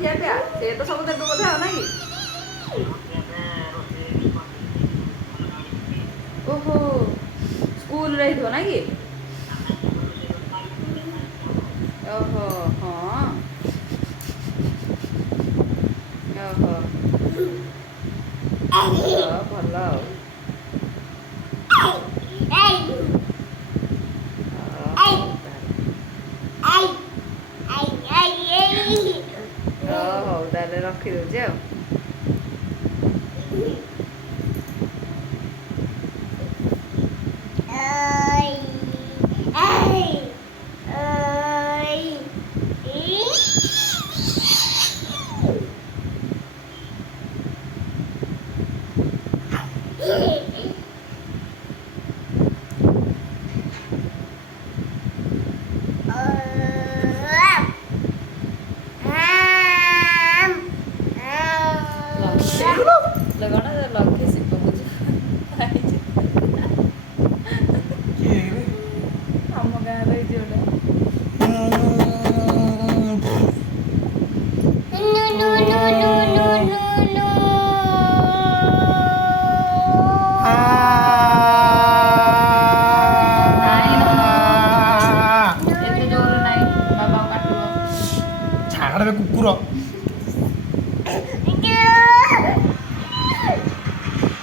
ଖିଆ ପିଆ ସେ ତ ସବୁ ଦେବେ ବୋଧେ ଆଉ ନାଇଁ କି? ଓହୋ ସ୍କୁଲରେ ହେଇଥିବ ନାଇଁ କି? ଓହୋ ହଁ ଓହୋ ଭଲ ଆଉ ହଉ ତାହେଲେ ରଖିଦେଉଛି ଆଉ କଣ ଲକ୍ଷେ ଶିବ ପୂଜା ଆମ ଗାଁରେ ହେଇଛି ଛାଡ଼ରେ କୁକୁର